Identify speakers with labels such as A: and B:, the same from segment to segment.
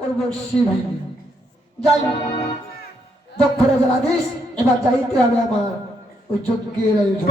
A: করব শিব। যাই দক্ষ রাজার এবার যাইতে হবে আমার ওই যজ্ঞের আয়োজন।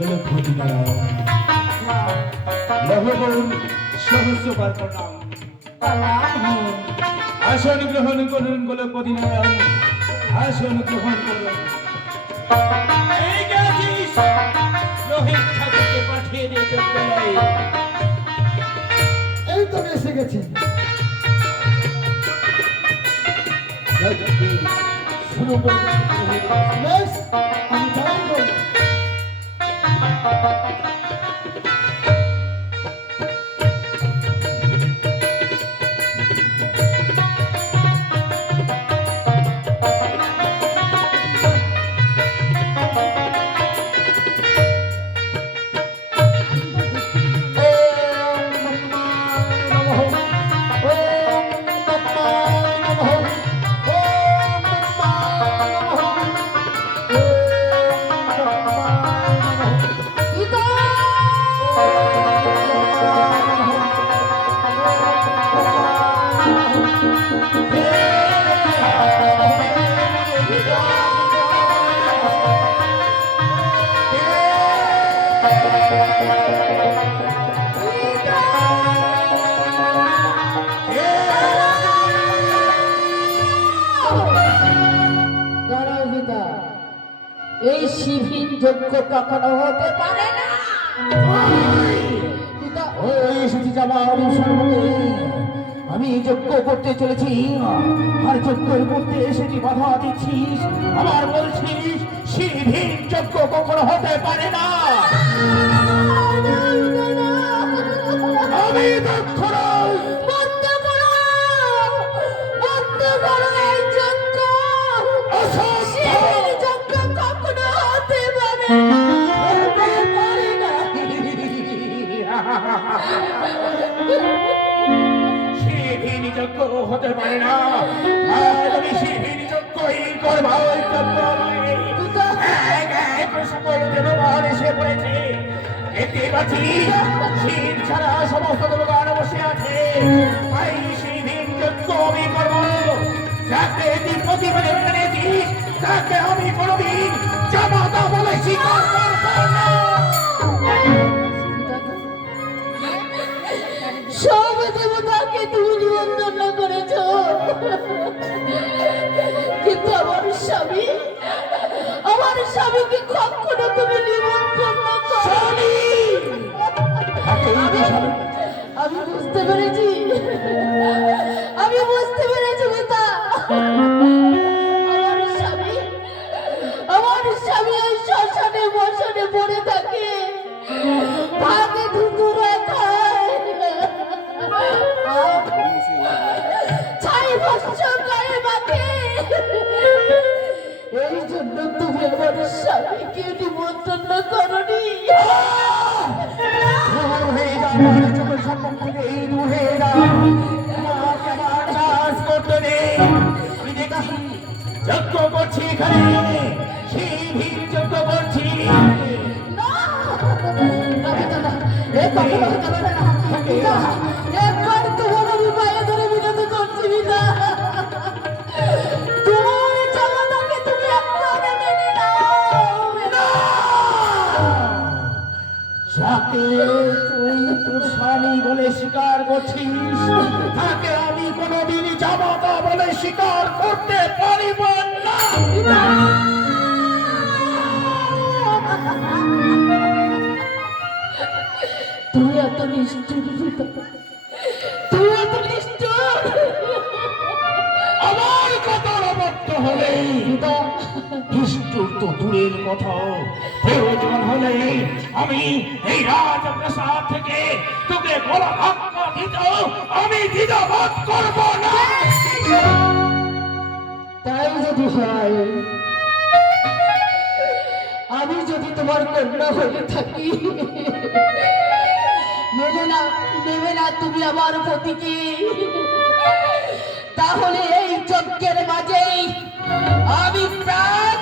B: প্রণাম প্রণাম। আসন গ্রহণ করুন গোলকপতি নারায়ণ আসন গ্রহণ করুন। এই
A: তো এসে গেছি।
B: শুরু
A: বেশ, আমি যাব
C: পিতা! এই শিবির যোগ্য কখনো হতে পারে না। পিতা
B: ওই এসেছি আমার সর্বকে আমি যজ্ঞ করতে চলেছি। আর যজ্ঞের মধ্যে এসেছি বাধা দিচ্ছিস। আমার বলছিস শিরহীন যজ্ঞ কখনো হতে পারে না। আমি দক্ষরাজ
C: হতে পারে না।
B: আমি শিরহীন যজ্ঞই করব এক সকল দেবগণ ছাড়া সমস্ত দেবগণ বসে আছে। তাই শিবহীন যজ্ঞ আমি করব। যাকে তুই প্রতিবাদে তাকে আমি কোনোদিন জামাতা বলে স্বীকার করব
C: স্বামীকে কখনো তুমি নিমন্ত্রণ আমি বুঝতে পেরেছি।
B: তুই স্বামী বলে স্বীকার করছিস তাকে আমি কোনোদিন জামাতা বলে স্বীকার করতে পারিব না।
C: তুই এত নিষ্ঠুর। পিতা তুই এত নিষ্ঠুর।
B: আমার কথার অবদ্ধ হলে
C: পিতা।
B: নিষ্ঠুর তো দূরের কথা। প্রয়োজন হলে আমি এই রাজপ্রাসাদ থেকে তোকে বড় ধাক্কা দিত আমি দ্বিধাবোধ করব না।
C: তাই যদি হয়, আমি যদি তোমার কন্যা হয়ে থাকি, নেবে না নেবে না তুমি আমার পতিকে। তাহলে এই যজ্ঞের মাঝেই আমি প্রাণ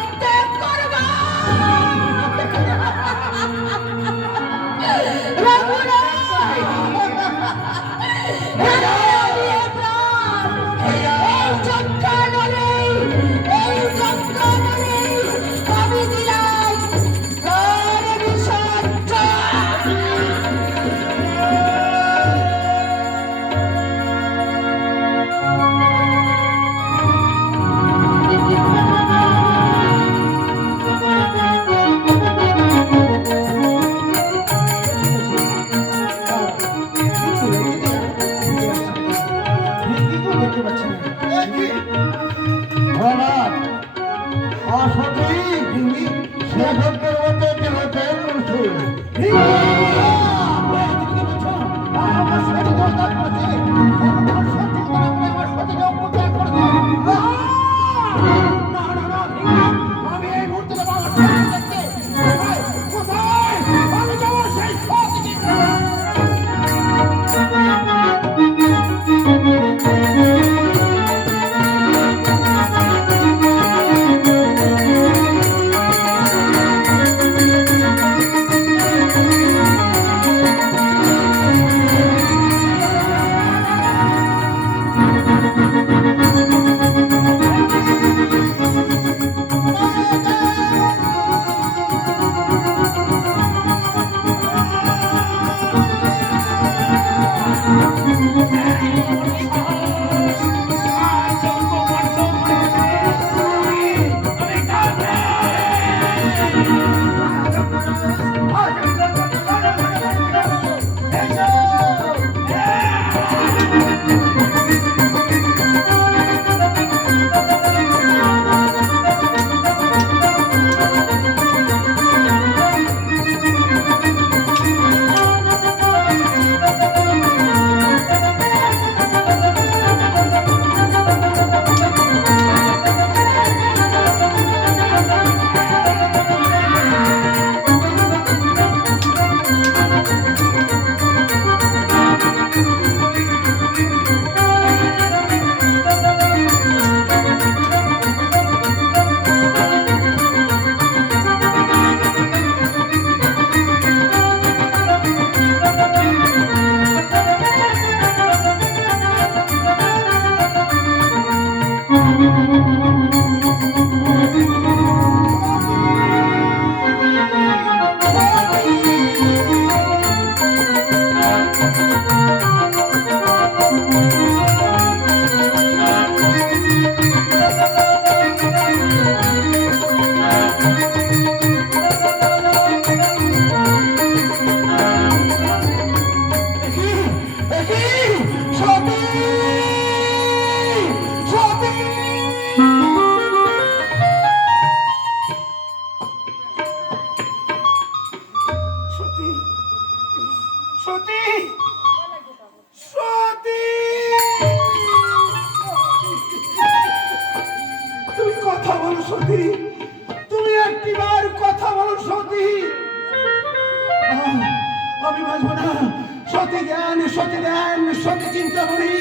B: সতী জ্ঞান, সতী ধ্যান, সতী চিন্তা করি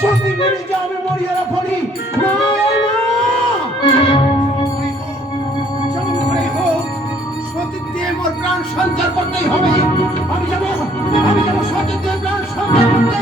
B: সতী করি যে আমি মরিয়ারা পড়ি প্রাণ সঞ্চার করতেই হবে। আমি যাব আমি যাব সতী দিয়ে প্রাণ সঞ্চার করতে